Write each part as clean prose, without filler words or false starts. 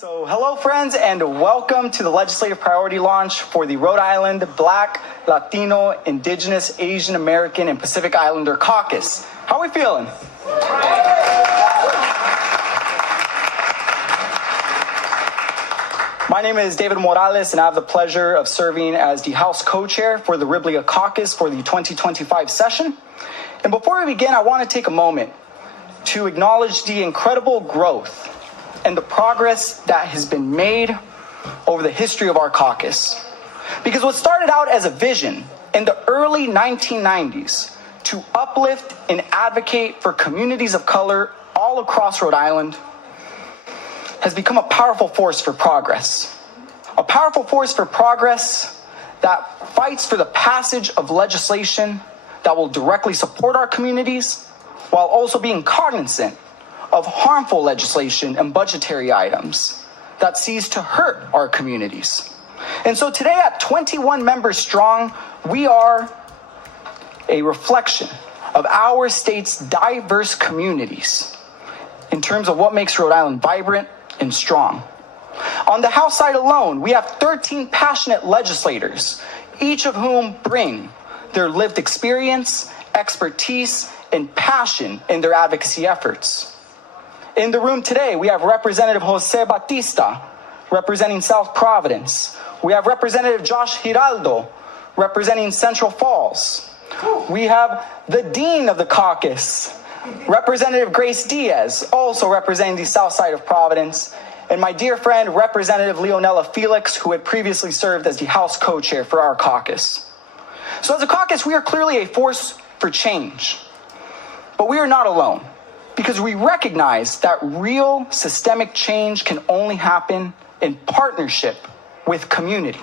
So hello friends, and welcome to the legislative priority launch for the Rhode Island Black, Latino, Indigenous, Asian American, and Pacific Islander Caucus. How are we feeling? My name is David Morales, and I have the pleasure of serving as the House co-chair for the RIBLIA Caucus for the 2025 session. And before we begin, I want to take a moment to acknowledge the incredible growth and the progress that has been made over the history of our caucus. Because what started out as a vision in the early 1990s to uplift and advocate for communities of color all across Rhode Island has become a powerful force for progress. A powerful force for progress that fights for the passage of legislation that will directly support our communities while also being cognizant of harmful legislation and budgetary items that seeks to hurt our communities. And so today at 21 members strong, we are a reflection of our state's diverse communities in terms of what makes Rhode Island vibrant and strong. On the House side alone, we have 13 passionate legislators, each of whom bring their lived experience, expertise, and passion in their advocacy efforts. In the room today, we have Representative Jose Batista, representing South Providence. We have Representative Josh Giraldo, representing Central Falls. We have the Dean of the Caucus, Representative Grace Diaz, also representing the South Side of Providence. And my dear friend, Representative Leonella Felix, who had previously served as the House co-chair for our caucus. So as a caucus, we are clearly a force for change. But we are not alone, because we recognize that real systemic change can only happen in partnership with community.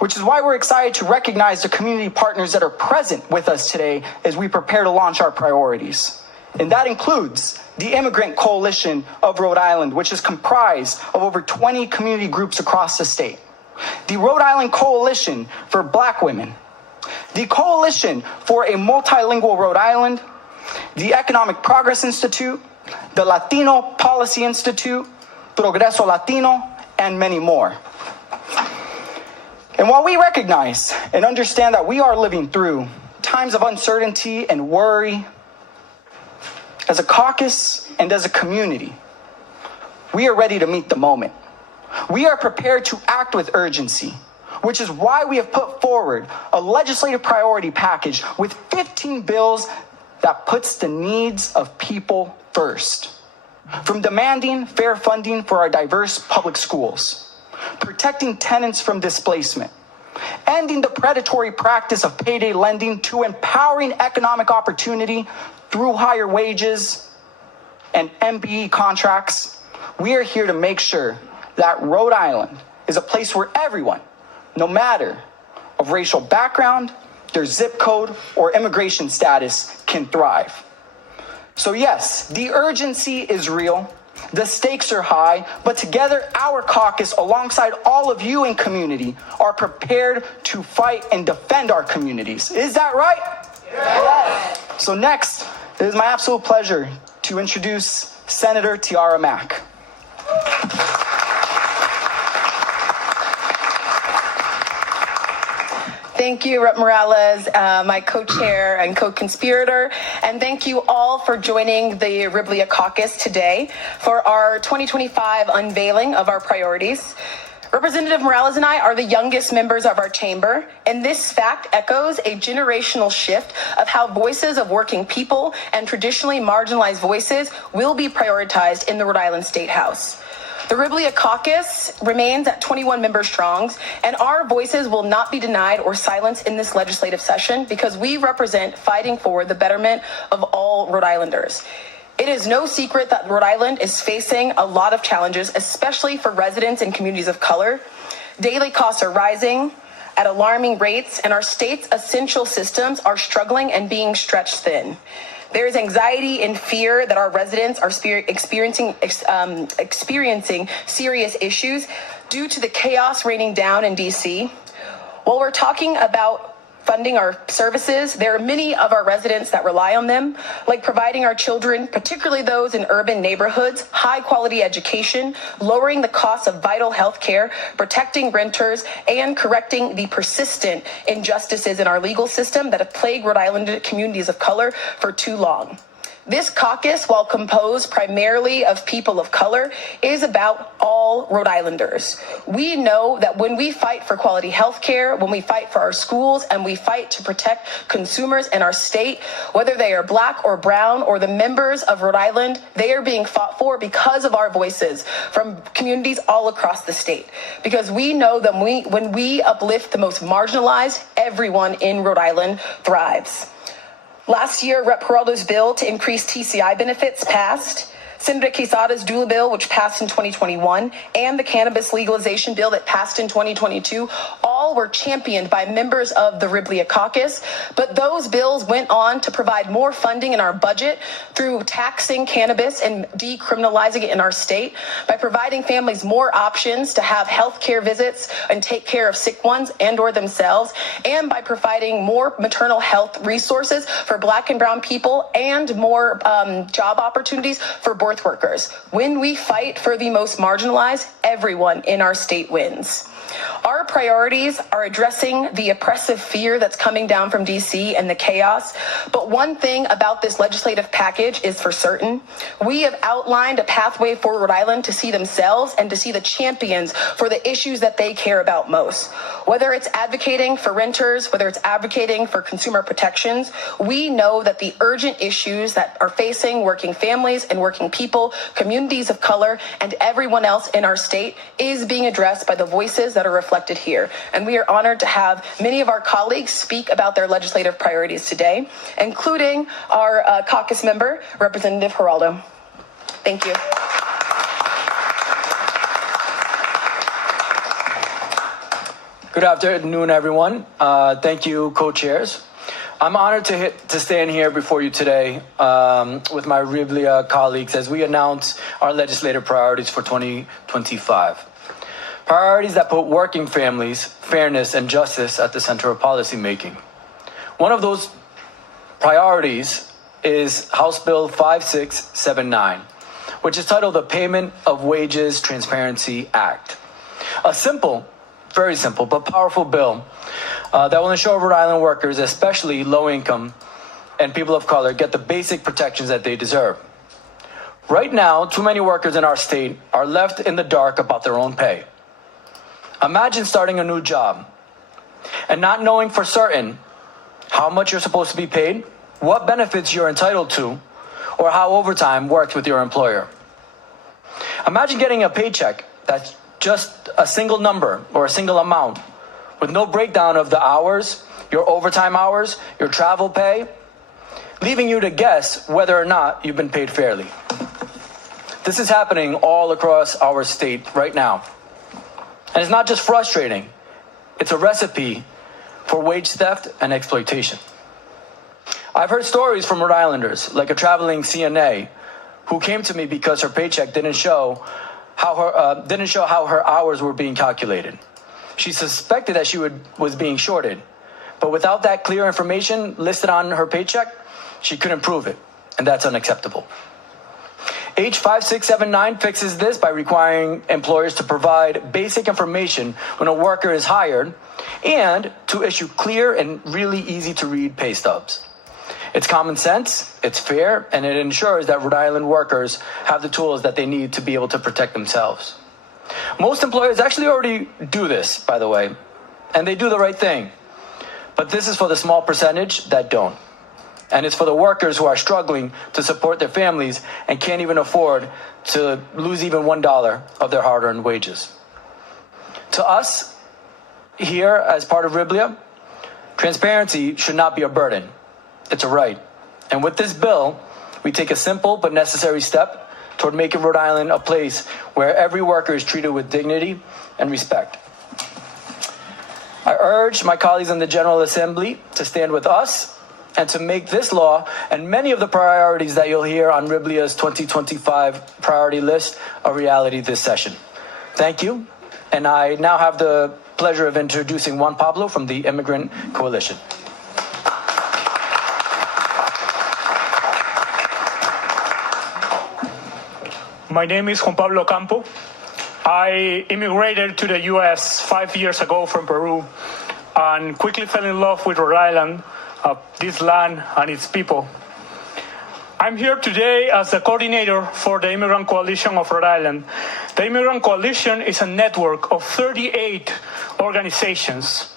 Which is why we're excited to recognize the community partners that are present with us today as we prepare to launch our priorities. And that includes the Immigrant Coalition of Rhode Island, which is comprised of over 20 community groups across the state. The Rhode Island Coalition for Black Women. The Coalition for a Multilingual Rhode Island. The Economic Progress Institute, the Latino Policy Institute, Progreso Latino, and many more. And while we recognize and understand that we are living through times of uncertainty and worry, as a caucus and as a community, we are ready to meet the moment. We are prepared to act with urgency, which is why we have put forward a legislative priority package with 15 bills that puts the needs of people first. From demanding fair funding for our diverse public schools, protecting tenants from displacement, ending the predatory practice of payday lending to empowering economic opportunity through higher wages and MBE contracts, we are here to make sure that Rhode Island is a place where everyone, no matter of racial background, their zip code, or immigration status, can thrive. So yes, the urgency is real, the stakes are high, but together our caucus, alongside all of you in community, are prepared to fight and defend our communities. Is that right? Yes. So next, it is my absolute pleasure to introduce Senator Tiara Mack. Thank you, Rep. Morales, my co-chair and co-conspirator, and thank you all for joining the RIBLIA Caucus today for our 2025 unveiling of our priorities. Representative Morales and I are the youngest members of our chamber, and this fact echoes a generational shift of how voices of working people and traditionally marginalized voices will be prioritized in the Rhode Island State House. The RIBLIA Caucus remains at 21 members strong, and our voices will not be denied or silenced in this legislative session because we represent fighting for the betterment of all Rhode Islanders. It is no secret that Rhode Island is facing a lot of challenges, especially for residents and communities of color. Daily costs are rising at alarming rates, and our state's essential systems are struggling and being stretched thin. There is anxiety and fear that our residents are experiencing serious issues due to the chaos raining down in D.C. While we're talking about funding our services. There are many of our residents that rely on them, like providing our children, particularly those in urban neighborhoods, high quality education, lowering the cost of vital health care, protecting renters, and correcting the persistent injustices in our legal system that have plagued Rhode Island communities of color for too long. This caucus, while composed primarily of people of color, is about all Rhode Islanders. We know that when we fight for quality health care, when we fight for our schools, and we fight to protect consumers in our state, whether they are Black or brown or the members of Rhode Island, they are being fought for because of our voices from communities all across the state. Because we know that when we uplift the most marginalized, everyone in Rhode Island thrives. Last year, Rep. Geraldo's bill to increase TCI benefits passed. Senator Quesada's DULA bill, which passed in 2021, and the cannabis legalization bill that passed in 2022, all were championed by members of the RIBLIA Caucus. But those bills went on to provide more funding in our budget through taxing cannabis and decriminalizing it in our state, by providing families more options to have health care visits and take care of sick ones and or themselves, and by providing more maternal health resources for Black and brown people and more job opportunities for birth workers. When we fight for the most marginalized, everyone in our state wins. Our priorities are addressing the oppressive fear that's coming down from DC and the chaos. But one thing about this legislative package is for certain. We have outlined a pathway for Rhode Island to see themselves and to see the champions for the issues that they care about most. Whether it's advocating for renters, whether it's advocating for consumer protections, we know that the urgent issues that are facing working families and working people, communities of color, and everyone else in our state is being addressed by the voices that are reflected here. And we are honored to have many of our colleagues speak about their legislative priorities today, including our caucus member, Representative Geraldo. Thank you. Good afternoon, everyone. Thank you, co-chairs. I'm honored to stand here before you today with my RIBLIA colleagues as we announce our legislative priorities for 2025. Priorities that put working families, fairness, and justice at the center of policymaking. One of those priorities is House Bill 5679, which is titled the Payment of Wages Transparency Act. A simple, very simple, but powerful bill that will ensure Rhode Island workers, especially low-income and people of color, get the basic protections that they deserve. Right now, too many workers in our state are left in the dark about their own pay. Imagine starting a new job and not knowing for certain how much you're supposed to be paid, what benefits you're entitled to, or how overtime works with your employer. Imagine getting a paycheck that's just a single number or a single amount with no breakdown of the hours, your overtime hours, your travel pay, leaving you to guess whether or not you've been paid fairly. This is happening all across our state right now. And it's not just frustrating, it's a recipe for wage theft and exploitation. I've heard stories from Rhode Islanders, like a traveling CNA, who came to me because her paycheck didn't show how her hours were being calculated. She suspected that she was being shorted, but without that clear information listed on her paycheck, she couldn't prove it, and that's unacceptable. H 5679 fixes this by requiring employers to provide basic information when a worker is hired and to issue clear and really easy to read pay stubs. It's common sense, it's fair, and it ensures that Rhode Island workers have the tools that they need to be able to protect themselves. Most employers actually already do this, by the way, and they do the right thing. But this is for the small percentage that don't. And it's for the workers who are struggling to support their families and can't even afford to lose even $1 of their hard-earned wages. To us, here as part of RIBLIA, transparency should not be a burden. It's a right. And with this bill, we take a simple but necessary step toward making Rhode Island a place where every worker is treated with dignity and respect. I urge my colleagues in the General Assembly to stand with us and to make this law and many of the priorities that you'll hear on RIBLIA's 2025 priority list a reality this session. Thank you, And I now have the pleasure of introducing Juan Pablo from the Immigrant Coalition. My name is Juan Pablo Campo. I immigrated to the U.S. 5 years ago from Peru and quickly fell in love with Rhode Island, this land and its people. I'm here today as the coordinator for the Immigrant Coalition of Rhode Island. The Immigrant Coalition is a network of 38 organizations,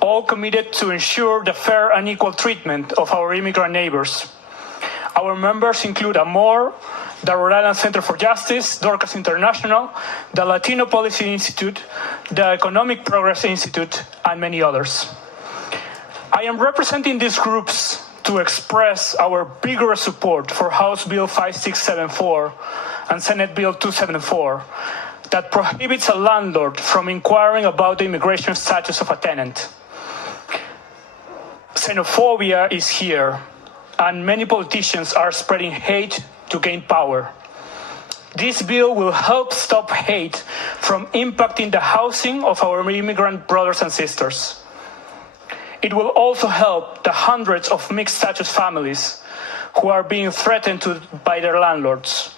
all committed to ensure the fair and equal treatment of our immigrant neighbors. Our members include AMOR, the Rhode Island Center for Justice, Dorcas International, the Latino Policy Institute, the Economic Progress Institute, and many others. I am representing these groups to express our vigorous support for House Bill 5674 and Senate Bill 274 that prohibits a landlord from inquiring about the immigration status of a tenant. Xenophobia is here, and many politicians are spreading hate to gain power. This bill will help stop hate from impacting the housing of our immigrant brothers and sisters. It will also help the hundreds of mixed-status families who are being threatened by their landlords.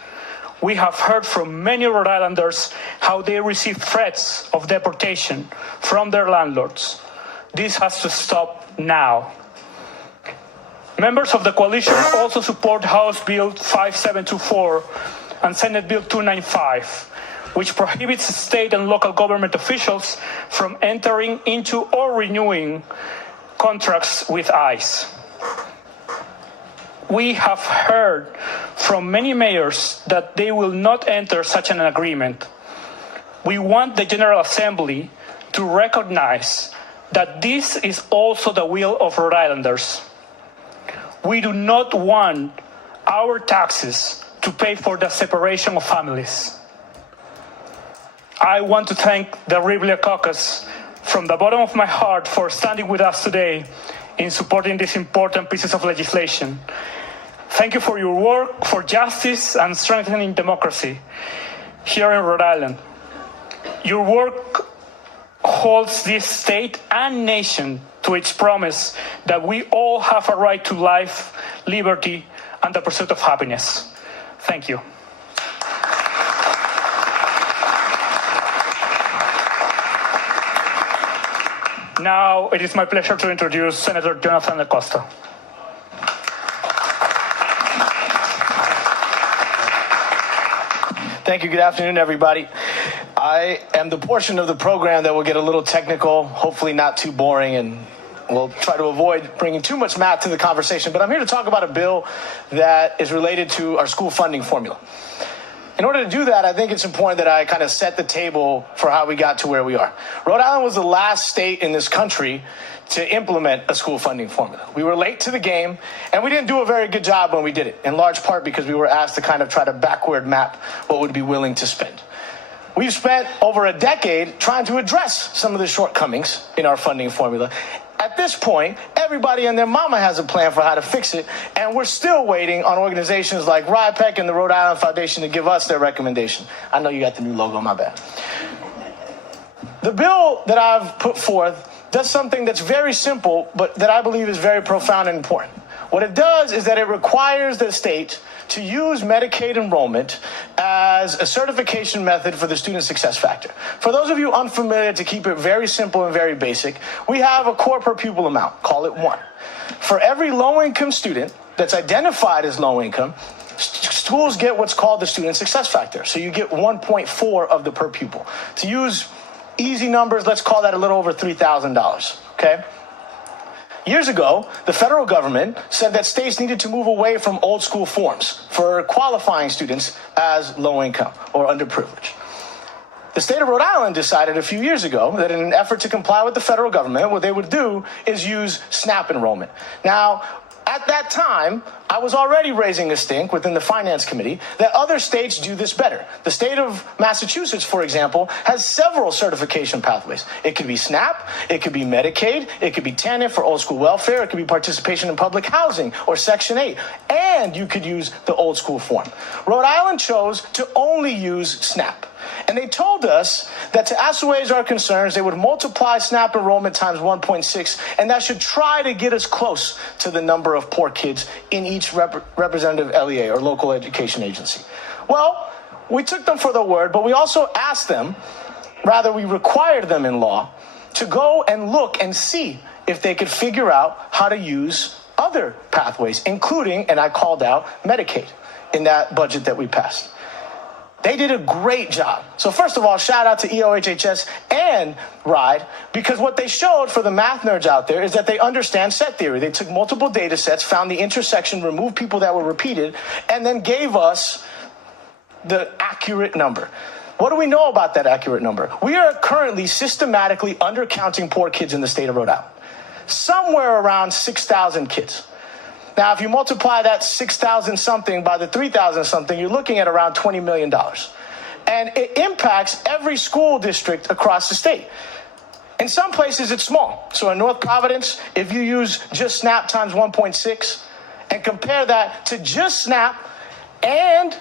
We have heard from many Rhode Islanders how they receive threats of deportation from their landlords. This has to stop now. Members of the coalition also support House Bill 5724 and Senate Bill 295, which prohibits state and local government officials from entering into or renewing contracts with ICE. We have heard from many mayors that they will not enter such an agreement. We want the General Assembly to recognize that this is also the will of Rhode Islanders. We do not want our taxes to pay for the separation of families. I want to thank the RIBLIA Caucus from the bottom of my heart for standing with us today in supporting these important pieces of legislation. Thank you for your work for justice and strengthening democracy here in Rhode Island. Your work holds this state and nation to its promise that we all have a right to life, liberty, and the pursuit of happiness. Thank you. Now it is my pleasure to introduce Senator Jonathan Acosta. Thank you. Good afternoon, everybody. I am the portion of the program that will get a little technical, hopefully not too boring, and we'll try to avoid bringing too much math to the conversation. But I'm here to talk about a bill that is related to our school funding formula. In order to do that, I think it's important that I kind of set the table for how we got to where we are. Rhode Island was the last state in this country to implement a school funding formula. We were late to the game, and we didn't do a very good job when we did it, in large part because we were asked to kind of try to backward map what we'd be willing to spend. We've spent over a decade trying to address some of the shortcomings in our funding formula. At this point, everybody and their mama has a plan for how to fix it, and we're still waiting on organizations like RIPEC and the Rhode Island Foundation to give us their recommendation. I know you got the new logo, my bad. The bill that I've put forth does something that's very simple, but that I believe is very profound and important. What it does is that it requires the state to use Medicaid enrollment as a certification method for the student success factor. For those of you unfamiliar, to keep it very simple and very basic, we have a core per pupil amount, call it 1. For every low-income student that's identified as low income, schools get what's called the student success factor. So you get 1.4 of the per pupil. To use easy numbers, let's call that a little over $3,000, okay? Years ago, the federal government said that states needed to move away from old school forms for qualifying students as low income or underprivileged. The state of Rhode Island decided a few years ago that in an effort to comply with the federal government, what they would do is use SNAP enrollment. Now, at that time, I was already raising a stink within the Finance Committee that other states do this better. The state of Massachusetts, for example, has several certification pathways. It could be SNAP, it could be Medicaid, it could be TANF for old school welfare, it could be participation in public housing or Section 8, and you could use the old school form. Rhode Island chose to only use SNAP. And they told us that to assuage our concerns, they would multiply SNAP enrollment times 1.6, and that should try to get us close to the number of poor kids in each representative LEA, or local education agency. Well, we took them for their word, but we also asked them, rather we required them in law, to go and look and see if they could figure out how to use other pathways, including, and I called out, Medicaid in that budget that we passed. They did a great job. So first of all, shout out to EOHHS and RIDE, because what they showed for the math nerds out there is that they understand set theory. They took multiple data sets, found the intersection, removed people that were repeated, and then gave us the accurate number. What do we know about that accurate number? We are currently systematically undercounting poor kids in the state of Rhode Island. Somewhere around 6,000 kids. Now, if you multiply that 6,000 something by the 3,000 something, you're looking at around $20 million. And it impacts every school district across the state. In some places, it's small. So in North Providence, if you use just SNAP times 1.6 and compare that to just SNAP and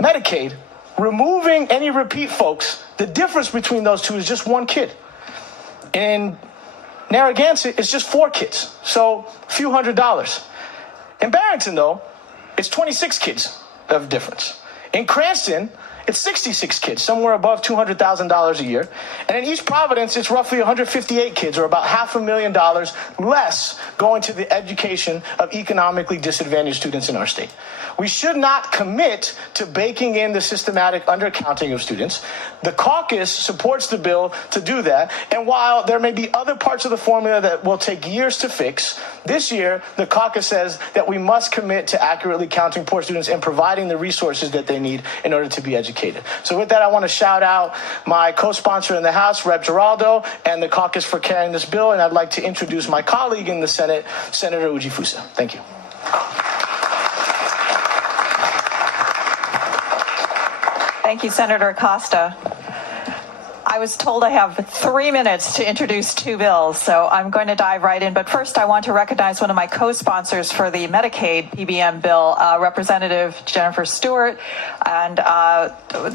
Medicaid, removing any repeat folks, the difference between those two is just one kid. In Narragansett, it's just 4 kids, so a few $100s. In Barrington, though, it's 26 kids of difference. In Cranston, it's 66 kids, somewhere above $200,000 a year. And in East Providence, it's roughly 158 kids, or about $500,000 less going to the education of economically disadvantaged students in our state. We should not commit to baking in the systematic undercounting of students. The caucus supports the bill to do that. And while there may be other parts of the formula that will take years to fix, this year, the caucus says that we must commit to accurately counting poor students and providing the resources that they need in order to be educated. So with that, I want to shout out my co-sponsor in the House, Rep. Giraldo, and the caucus for carrying this bill. And I'd like to introduce my colleague in the Senate, Senator Ujifusa. Thank you. Thank you, Senator Acosta. I was told I have 3 minutes to introduce 2 bills, so I'm going to dive right in. But first, I want to recognize one of my co-sponsors for the Medicaid PBM bill, Representative Jennifer Stewart. And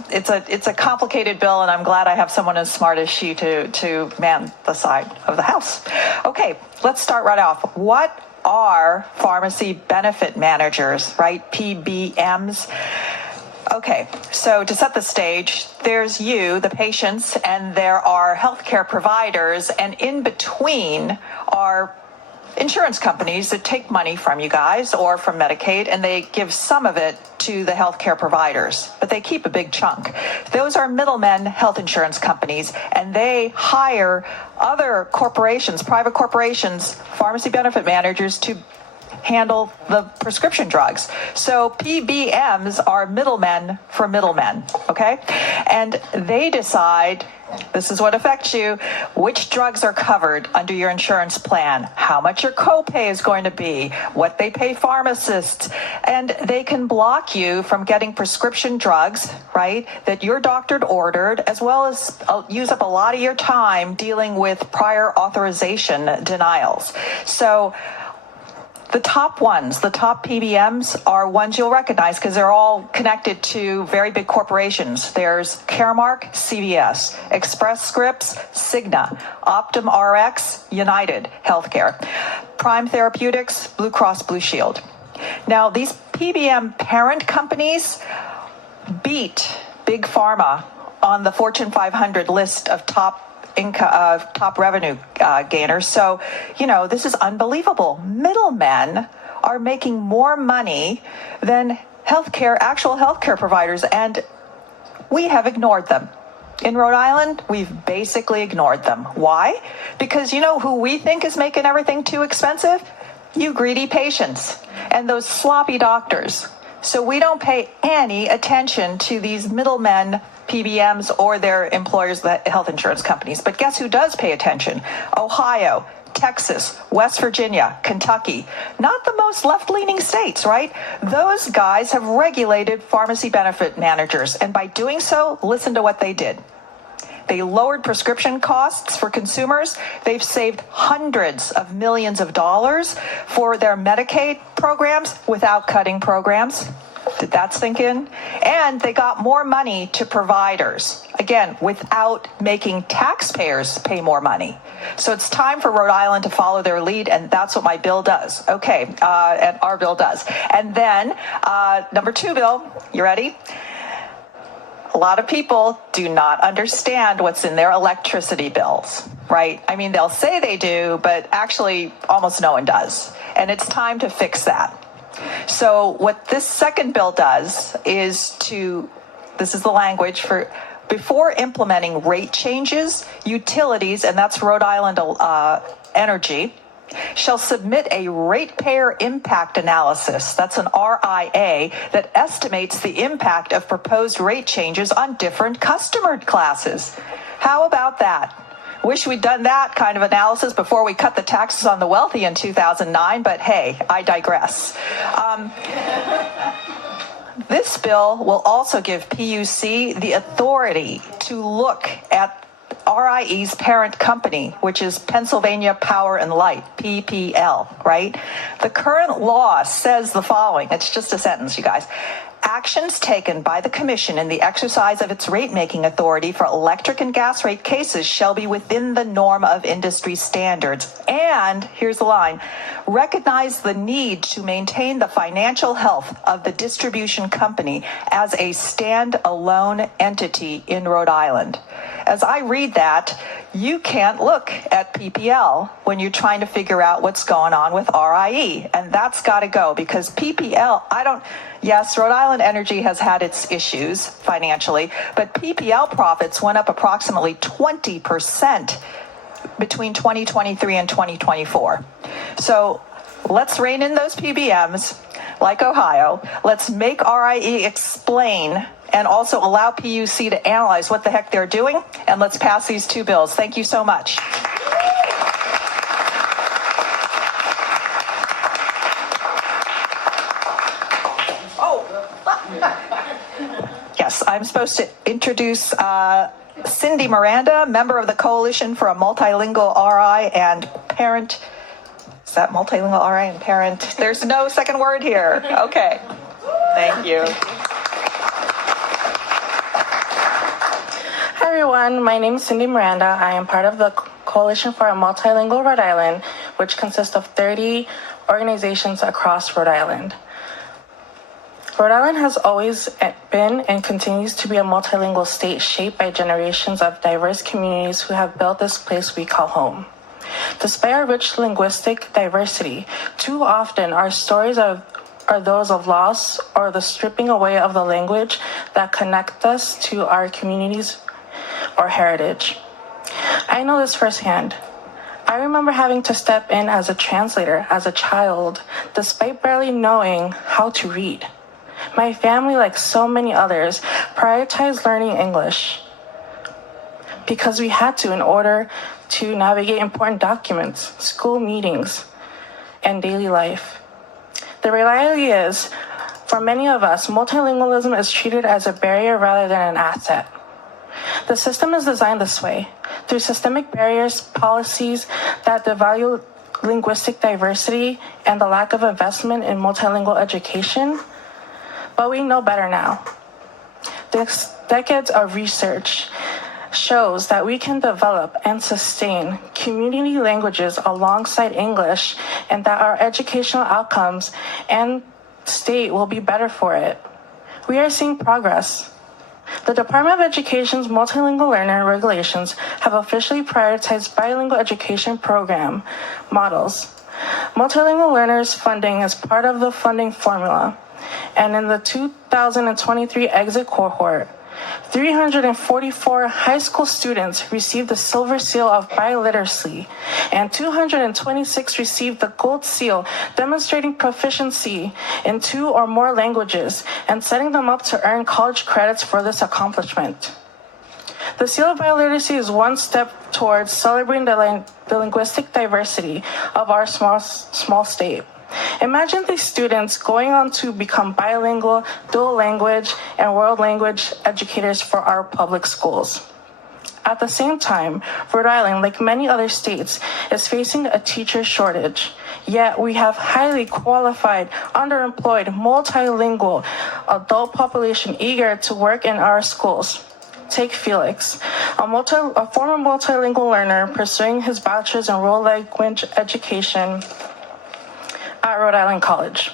it's a complicated bill, and I'm glad I have someone as smart as she to man the side of the House. Okay, let's start right off. What are pharmacy benefit managers, right? PBMs. Okay, so to set the stage, there's you, the patients, and there are healthcare providers, and in between are insurance companies that take money from you guys or from Medicaid, and they give some of it to the healthcare providers, but they keep a big chunk. Those are middlemen health insurance companies, and they hire other corporations, private corporations, pharmacy benefit managers to handle the prescription drugs. So PBMs are middlemen for middlemen, okay? And they decide, this is what affects you, which drugs are covered under your insurance plan, how much your copay is going to be, what they pay pharmacists, and they can block you from getting prescription drugs, right, that your doctor ordered, as well as use up a lot of your time dealing with prior authorization denials. So the top ones, the top PBMs are ones you'll recognize because they're all connected to very big corporations. There's Caremark, CVS, Express Scripts, Cigna, Optum Rx, United Healthcare, Prime Therapeutics, Blue Cross Blue Shield. Now, these PBM parent companies beat Big Pharma on the Fortune 500 list of top revenue gainers. So, this is unbelievable. Middlemen are making more money than actual healthcare providers, and we have ignored them. In Rhode Island, we've basically ignored them. Why? Because you know who we think is making everything too expensive? You greedy patients and those sloppy doctors. So we don't pay any attention to these middlemen, PBMs, or their employers, the health insurance companies. But guess who does pay attention? Ohio, Texas, West Virginia, Kentucky. Not the most left-leaning states, right? Those guys have regulated pharmacy benefit managers. And by doing so, listen to what they did. They lowered prescription costs for consumers. They've saved hundreds of millions of dollars for their Medicaid programs without cutting programs. Did that sink in? And they got more money to providers, again, without making taxpayers pay more money. So it's time for Rhode Island to follow their lead, and that's what my bill does. Okay, and our bill does. And then, number 2 bill, you ready? A lot of people do not understand what's in their electricity bills, right? I mean, they'll say they do, but actually almost no one does. And it's time to fix that. So what this second bill does is this is the language for, before implementing rate changes, utilities, and that's Rhode Island Energy, shall submit a ratepayer impact analysis, that's an RIA, that estimates the impact of proposed rate changes on different customer classes. How about that? Wish we'd done that kind of analysis before we cut the taxes on the wealthy in 2009, but hey, I digress. This bill will also give PUC the authority to look at RIE's parent company, which is Pennsylvania Power and Light, PPL, right? The current law says the following. It's just a sentence, you guys. Actions taken by the Commission in the exercise of its rate-making authority for electric and gas rate cases shall be within the norm of industry standards. And, here's the line, recognize the need to maintain the financial health of the distribution company as a stand-alone entity in Rhode Island. As I read that, you can't look at PPL when you're trying to figure out what's going on with RIE. And that's got to go because PPL, yes, Rhode Island Energy has had its issues financially, but PPL profits went up approximately 20% between 2023 and 2024. So let's rein in those PBMs like Ohio. Let's make RIE explain and also allow PUC to analyze what the heck they're doing. And let's pass these 2 bills. Thank you so much. Yes, I'm supposed to introduce Cindy Miranda, member of the Coalition for a Multilingual RI and Parent. Is that multilingual RI and parent? There's no second word here. Okay. Thank you. Hi everyone, my name is Cindy Miranda. I am part of the Coalition for a Multilingual Rhode Island, which consists of 30 organizations across Rhode Island. Rhode Island has always been and continues to be a multilingual state shaped by generations of diverse communities who have built this place we call home. Despite our rich linguistic diversity, too often our stories are those of loss or the stripping away of the language that connect us to our communities or heritage. I know this firsthand. I remember having to step in as a translator as a child, despite barely knowing how to read. My family, like so many others, prioritized learning English because we had to in order to navigate important documents, school meetings, and daily life. The reality is, for many of us, multilingualism is treated as a barrier rather than an asset. The system is designed this way, through systemic barriers, policies that devalue linguistic diversity, and the lack of investment in multilingual education. But we know better now. This decades of research shows that we can develop and sustain community languages alongside English, and that our educational outcomes and state will be better for it. We are seeing progress. The Department of Education's multilingual learner regulations have officially prioritized bilingual education program models. Multilingual learners funding is part of the funding formula, and in the 2023 exit cohort, 344 high school students received the Silver Seal of Biliteracy, and 226 received the Gold Seal, demonstrating proficiency in 2 or more languages and setting them up to earn college credits for this accomplishment. The Seal of Biliteracy is one step towards celebrating the linguistic diversity of our small state. Imagine these students going on to become bilingual, dual language, and world language educators for our public schools. At the same time, Rhode Island, like many other states, is facing a teacher shortage. Yet we have highly qualified, underemployed, multilingual adult population eager to work in our schools. Take Felix, a former multilingual learner pursuing his bachelor's in world language education at Rhode Island College.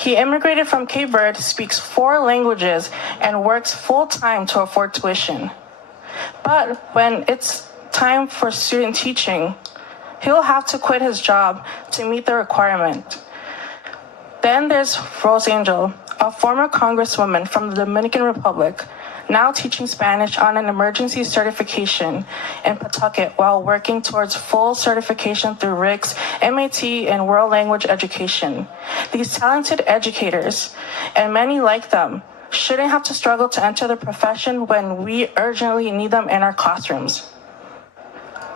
He immigrated from Cape Verde, speaks 4 languages, and works full-time to afford tuition. But when it's time for student teaching, he'll have to quit his job to meet the requirement. Then there's Rose Angel, a former congresswoman from the Dominican Republic, now teaching Spanish on an emergency certification in Pawtucket while working towards full certification through RICS, MAT, and World Language Education. These talented educators, and many like them, shouldn't have to struggle to enter the profession when we urgently need them in our classrooms.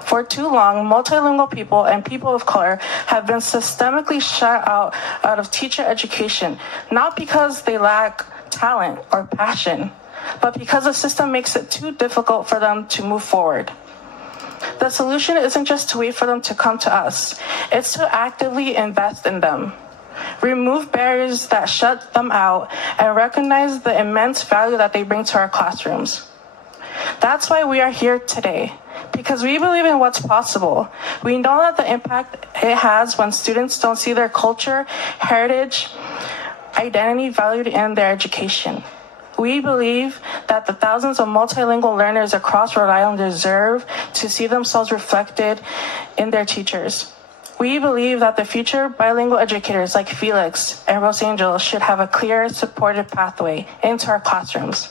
For too long, multilingual people and people of color have been systemically shut out of teacher education, not because they lack talent or passion, but because the system makes it too difficult for them to move forward. The solution isn't just to wait for them to come to us, it's to actively invest in them. Remove barriers that shut them out and recognize the immense value that they bring to our classrooms. That's why we are here today, because we believe in what's possible. We know that the impact it has when students don't see their culture, heritage, identity valued in their education. We believe that the thousands of multilingual learners across Rhode Island deserve to see themselves reflected in their teachers. We believe that the future bilingual educators like Felix and Rose Angel should have a clear, supported pathway into our classrooms.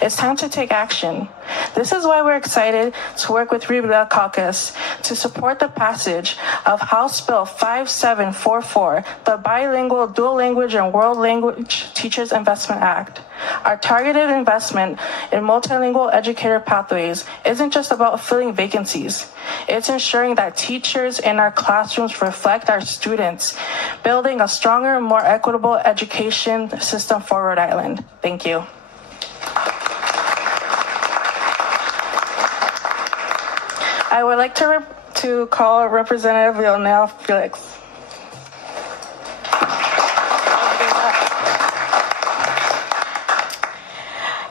It's time to take action. This is why we're excited to work with RIBLIA Caucus to support the passage of House Bill 5744, the Bilingual, Dual Language, and World Language Teachers Investment Act. Our targeted investment in multilingual educator pathways isn't just about filling vacancies. It's ensuring that teachers in our classrooms reflect our students, building a stronger and more equitable education system for Rhode Island. Thank you. I would like to call Representative Leonel Felix.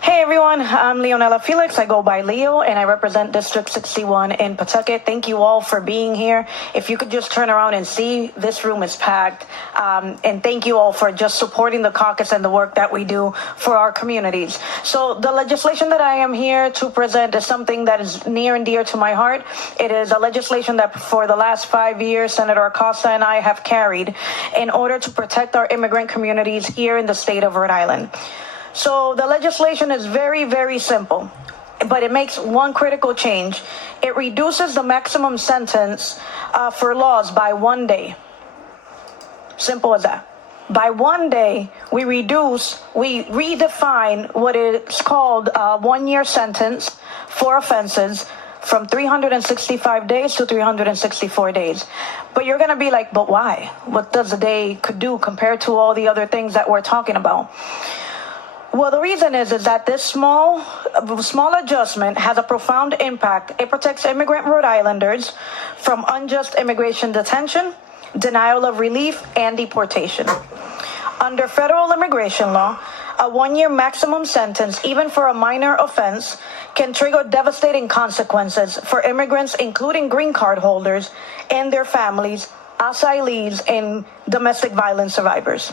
Hey everyone, I'm Leonela Felix. I go by Leo and I represent District 61 in Pawtucket. Thank you all for being here. If you could just turn around and see, this room is packed. And thank you all for just supporting the caucus and the work that we do for our communities. So the legislation that I am here to present is something that is near and dear to my heart. It is a legislation that for the last 5 years, Senator Acosta and I have carried in order to protect our immigrant communities here in the state of Rhode Island. So the legislation is very, very simple, but it makes one critical change. It reduces the maximum sentence for laws by 1 day. Simple as that. By 1 day, we redefine what is called a 1-year sentence for offenses from 365 days to 364 days. But you're going to be like, but why? What does a day could do compared to all the other things that we're talking about? Well, the reason is that this small adjustment has a profound impact. It protects immigrant Rhode Islanders from unjust immigration detention, denial of relief, and deportation. Under federal immigration law, a 1-year maximum sentence, even for a minor offense, can trigger devastating consequences for immigrants, including green card holders and their families, asylees, and domestic violence survivors.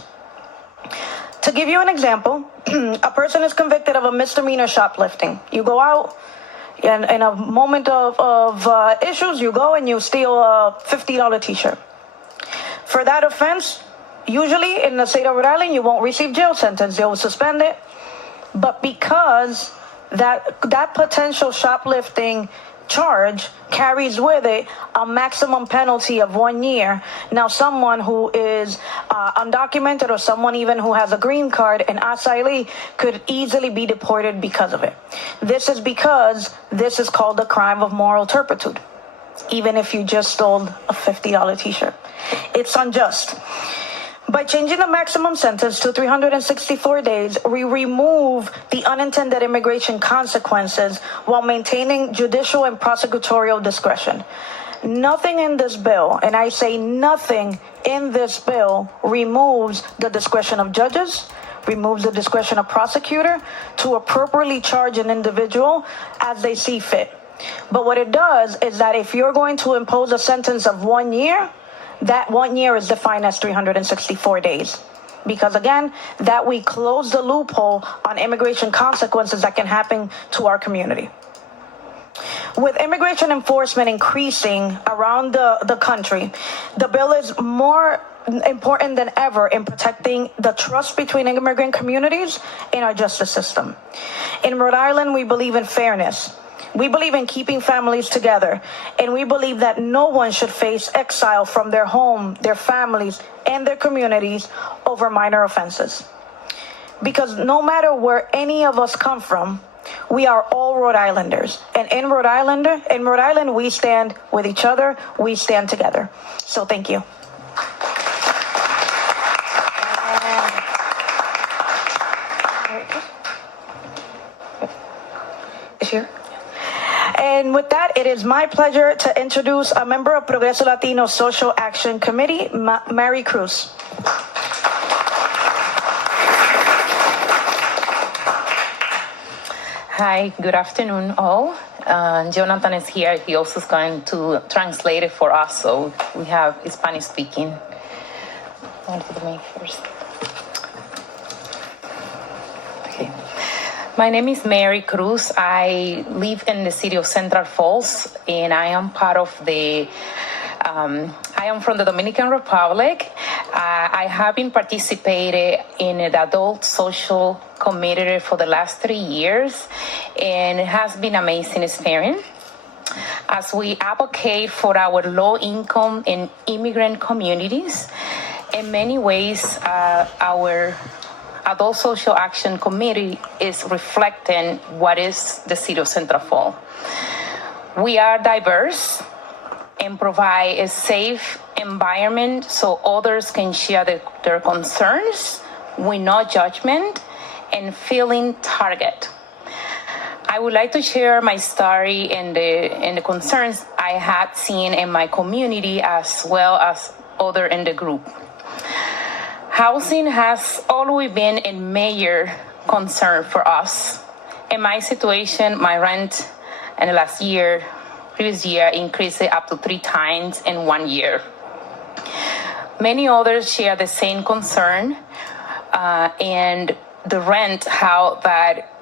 To give you an example, a person is convicted of a misdemeanor shoplifting. You go out, and in a moment of issues, you go and you steal a $50 t-shirt. For that offense, usually in the state of Rhode Island, you won't receive jail sentence. They will suspend it. But because that potential shoplifting charge carries with it a maximum penalty of 1 year. Now, someone who is undocumented or someone even who has a green card, an asylee, could easily be deported because of it. This is because this is called a crime of moral turpitude, even if you just stole a $50 t-shirt. It's unjust. By changing the maximum sentence to 364 days, we remove the unintended immigration consequences while maintaining judicial and prosecutorial discretion. Nothing in this bill, and I say nothing in this bill, removes the discretion of judges, removes the discretion of prosecutor to appropriately charge an individual as they see fit. But what it does is that if you're going to impose a sentence of 1 year, that 1 year is defined as 364 days. Because again, that we close the loophole on immigration consequences that can happen to our community. With immigration enforcement increasing around the country, the bill is more important than ever in protecting the trust between immigrant communities and our justice system. In Rhode Island, we believe in fairness. We believe in keeping families together, and we believe that no one should face exile from their home, their families, and their communities over minor offenses. Because no matter where any of us come from, we are all Rhode Islanders. And in Rhode Island, we stand with each other, we stand together. So thank you. Is here? And with that, it is my pleasure to introduce a member of Progreso Latino Social Action Committee, Mary Cruz. Hi, good afternoon, all. Jonathan is here. He also is going to translate it for us, so we have Spanish speaking. One for the main first. Okay. My name is Mary Cruz. I live in the city of Central Falls, and I am part of the I am from the Dominican Republic. I have been participating in the adult social community for the last 3 years, and it has been an amazing experience. As we advocate for our low-income and immigrant communities, in many ways, our Adult Social Action Committee is reflecting what is the city of Central Falls. We are diverse and provide a safe environment so others can share their concerns with no judgment and feeling targeted. I would like to share my story and the concerns I had seen in my community as well as other in the group. Housing has always been a major concern for us. In my situation, my rent in the previous year increased up to 3 times in 1 year. Many others share the same concern, and the rent, how that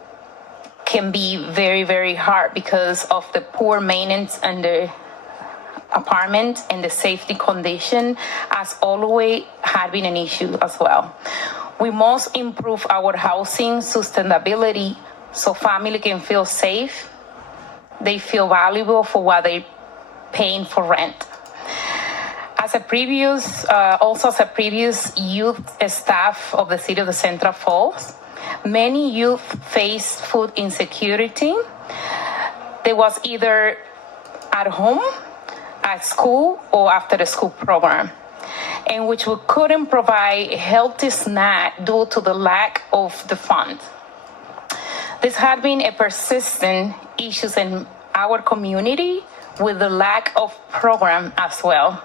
can be very, very hard because of the poor maintenance and the apartment and the safety condition as always had been an issue as well. We must improve our housing sustainability so family can feel safe, they feel valuable for what they're paying for rent. As a previous youth staff of the city of the Central Falls, many youth face food insecurity. They was either at home, at school, or after the school program, in which we couldn't provide healthy snack due to the lack of the funds. This had been a persistent issue in our community with the lack of program as well.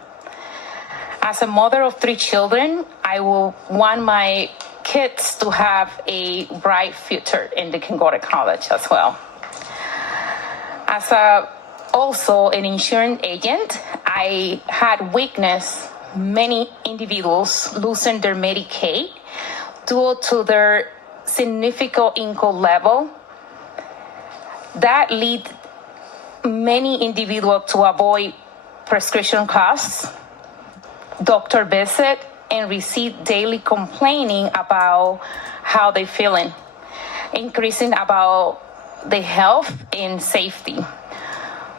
As a mother of 3 children, I will want my kids to have a bright future and they can go to college as well. As also an insurance agent, I had witnessed many individuals losing their Medicaid due to their significant income level. That lead many individuals to avoid prescription costs, doctor visit, and receive daily complaining about how they're feeling, increasing about the health and safety.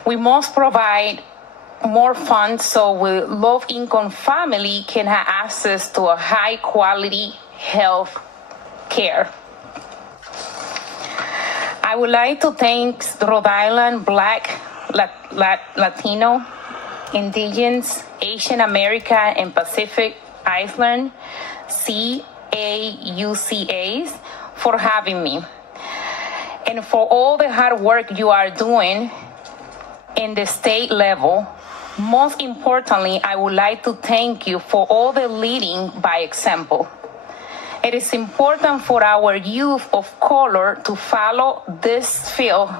We must provide more funds so low-income family can have access to a high-quality health care. I would like to thank Rhode Island Black, Latino, Indigenous, Asian American, and Pacific Island, CAUCAs, for having me, and for all the hard work you are doing in the state level. Most importantly, I would like to thank you for all the leading by example. It is important for our youth of color to follow this field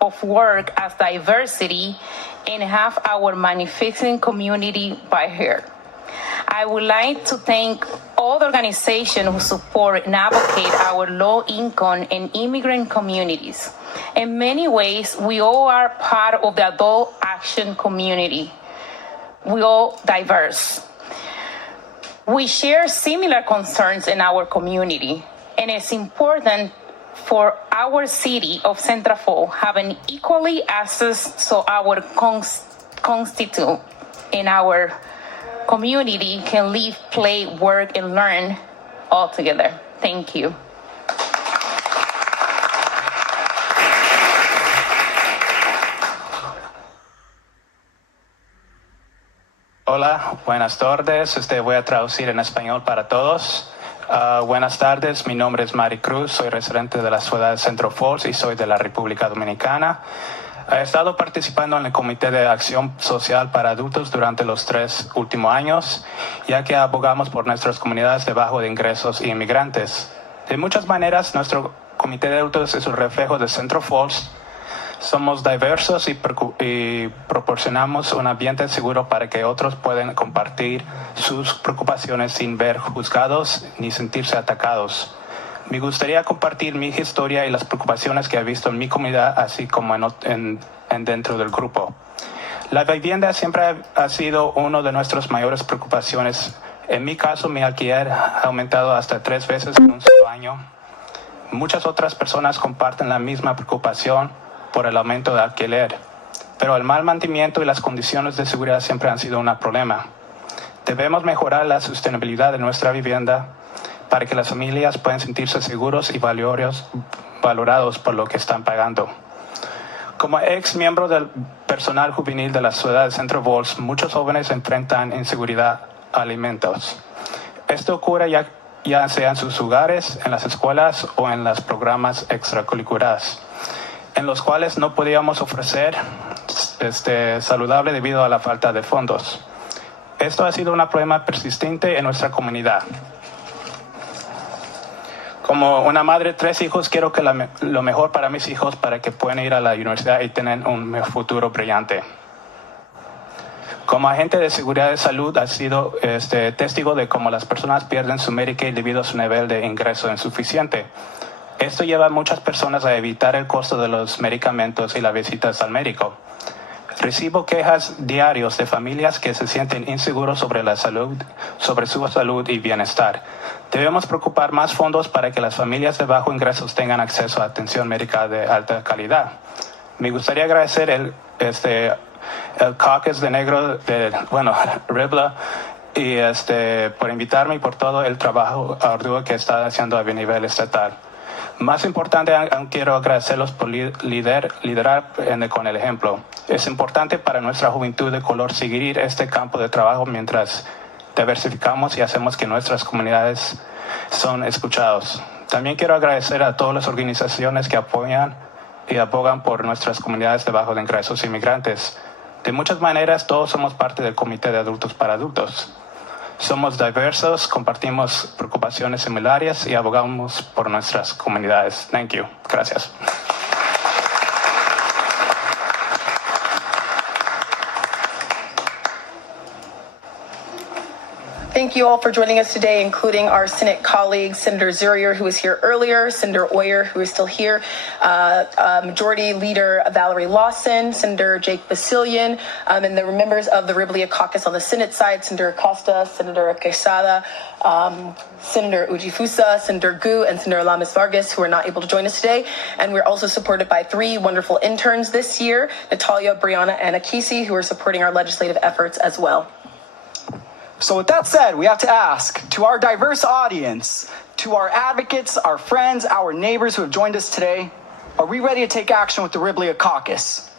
of work as diversity and have our magnificent community by here. I would like to thank all the organizations who support and advocate our low-income and immigrant communities. In many ways, we all are part of the adult action community. We all diverse. We share similar concerns in our community, and it's important for our city of Central Falls having equally access so our constituent in our community can live, play, work, and learn all together. Thank you. Hola, buenas tardes. Voy a traducir en español para todos. Buenas tardes, mi nombre es Mari Cruz, soy residente de la ciudad de Central Falls y soy de la República Dominicana. He estado participando en el Comité de Acción Social para Adultos durante los 3 últimos años, ya que abogamos por nuestras comunidades de bajos ingresos y inmigrantes. De muchas maneras, nuestro Comité de Adultos es un reflejo de Central Falls. Somos diversos y proporcionamos un ambiente seguro para que otros puedan compartir sus preocupaciones sin ver juzgados ni sentirse atacados. Me gustaría compartir mi historia y las preocupaciones que he visto en mi comunidad, así como dentro del grupo. La vivienda siempre ha sido una de nuestras mayores preocupaciones. En mi caso, mi alquiler ha aumentado hasta 3 veces en un solo año. Muchas otras personas comparten la misma preocupación por el aumento de alquiler, pero el mal mantenimiento y las condiciones de seguridad siempre han sido un problema. Debemos mejorar la sostenibilidad de nuestra vivienda para que las familias puedan sentirse seguros y valorados por lo que están pagando. Como ex miembro del personal juvenil de la ciudad de Central Falls, muchos jóvenes enfrentan inseguridad a alimentos. Esto ocurre ya sea en sus hogares, en las escuelas o en los programas extracurriculares, en los cuales no podíamos ofrecer saludable debido a la falta de fondos. Esto ha sido un problema persistente en nuestra comunidad. Como una madre de 3 hijos, quiero que lo mejor para mis hijos para que puedan ir a la universidad y tener un futuro brillante. Como agente de seguridad de salud, ha sido testigo de cómo las personas pierden su Medicaid debido a su nivel de ingreso insuficiente. Esto lleva a muchas personas a evitar el costo de los medicamentos y las visitas al médico. Recibo quejas diarias de familias que se sienten inseguros sobre su salud y bienestar. Debemos preocupar más fondos para que las familias de bajos ingresos tengan acceso a atención médica de alta calidad. Me gustaría agradecer el Caucus de Negro RIBLIA y por invitarme y por todo el trabajo arduo que está haciendo a nivel estatal. Más importante, quiero agradecerlos por liderar con el ejemplo. Es importante para nuestra juventud de color seguir este campo de trabajo mientras diversificamos y hacemos que nuestras comunidades son escuchados. También quiero agradecer a todas las organizaciones que apoyan y abogan por nuestras comunidades de bajos ingresos inmigrantes. De muchas maneras, todos somos parte del Comité de Adultos para Adultos. Somos diversos, compartimos preocupaciones similares y abogamos por nuestras comunidades. Thank you. Gracias. Thank you all for joining us today, including our Senate colleagues, Senator Zurier, who was here earlier, Senator Oyer, who is still here, Majority Leader Valerie Lawson, Senator Jake Basilian, and the members of the RIBLIA Caucus on the Senate side, Senator Acosta, Senator Quesada, Senator Ujifusa, Senator Gu, and Senator Lamas Vargas, who are not able to join us today. And we're also supported by 3 wonderful interns this year, Natalia, Brianna, and Akisi, who are supporting our legislative efforts as well. So with that said, we have to ask, to our diverse audience, to our advocates, our friends, our neighbors who have joined us today, are we ready to take action with the RIBLIA Caucus?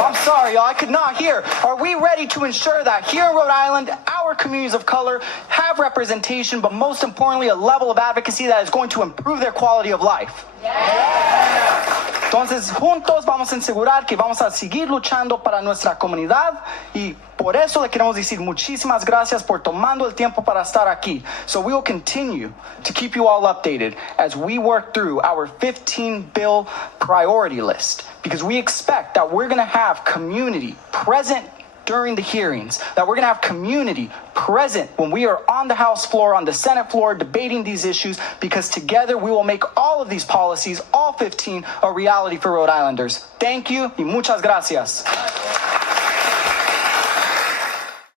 I'm sorry, y'all, I could not hear. Are we ready to ensure that here in Rhode Island, our communities of color have have representation, but most importantly, a level of advocacy that is going to improve their quality of life. Entonces, juntos vamos a asegurar que vamos a seguir luchando para nuestra comunidad y por eso le queremos decir muchísimas gracias por tomando el tiempo para estar aquí. So we will continue to keep you all updated as we work through our 15 bill priority list, because we expect that we're going to have community present during the hearings, that we're going to have community present when we are on the House floor, on the Senate floor, debating these issues, because together we will make all of these policies, all 15, a reality for Rhode Islanders. Thank you y muchas gracias.